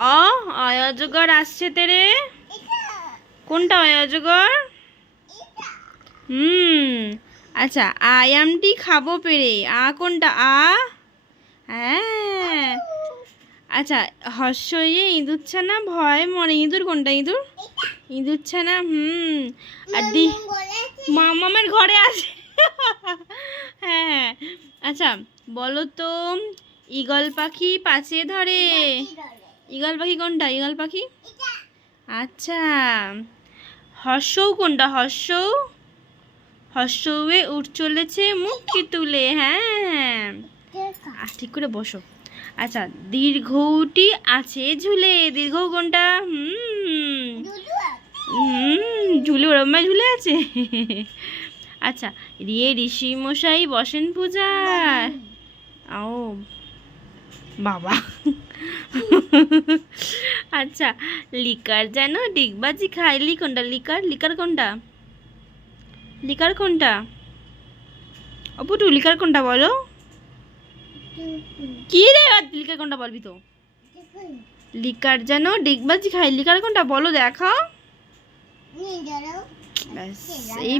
অ অজগর আসছে তেরে। কোনটা অজগর হুম আচ্ছা আয়ামটি খাব পেরে। আ কোনটা? আ? হ্যাঁ। আচ্ছা হর্ষ ইয়ে ইঁদুর ছানা ভয় মরে। ইঁদুর কোনটা? ইঁদুর? ইঁদুর ছানা হুম। আর দি মামামের ঘরে আছে। হ্যাঁ হ্যাঁ। আচ্ছা বলো তো, ঈগল পাখি পাচে ধরে? ঈগল পাখি কোনটা? ঈগল পাখি? আচ্ছা। হর্ষও কোনটা? হর্ষও? হর্ষবে উঠ চলেছে মুখটি তুলে হ্যাঁ। আহ, ঠিক করে বসো। আচ্ছা দীর্ঘটি আছে ঝুলে দীর্ঘ কোনটা? হুম। হুম ঝুলে ওরমায় ঝুলে আছে? আচ্ছা রিয়ে ঋষি মশাই বসেন পূজা ও বাবা। আচ্ছা লিকার যেন ডিগবাজি খায়। লি কোনটা? লিকার? লিকার কোনটা? লিকার কোনটা? অপুটু লিকার কোনটা বলো? কি রে লিকার কোনটা বলবি তো? লিকার যেন ডিগবাজি খাই লিকার কোনটা বলো দেখাও। এই